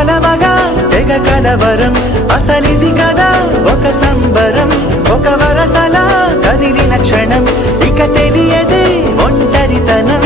కలవగా తెగ కలవరం అసలిది కదా ఒక సంబరం ఒక వరసలా కదిలిన క్షణం ఇక తెలియదే ఒంటరితనం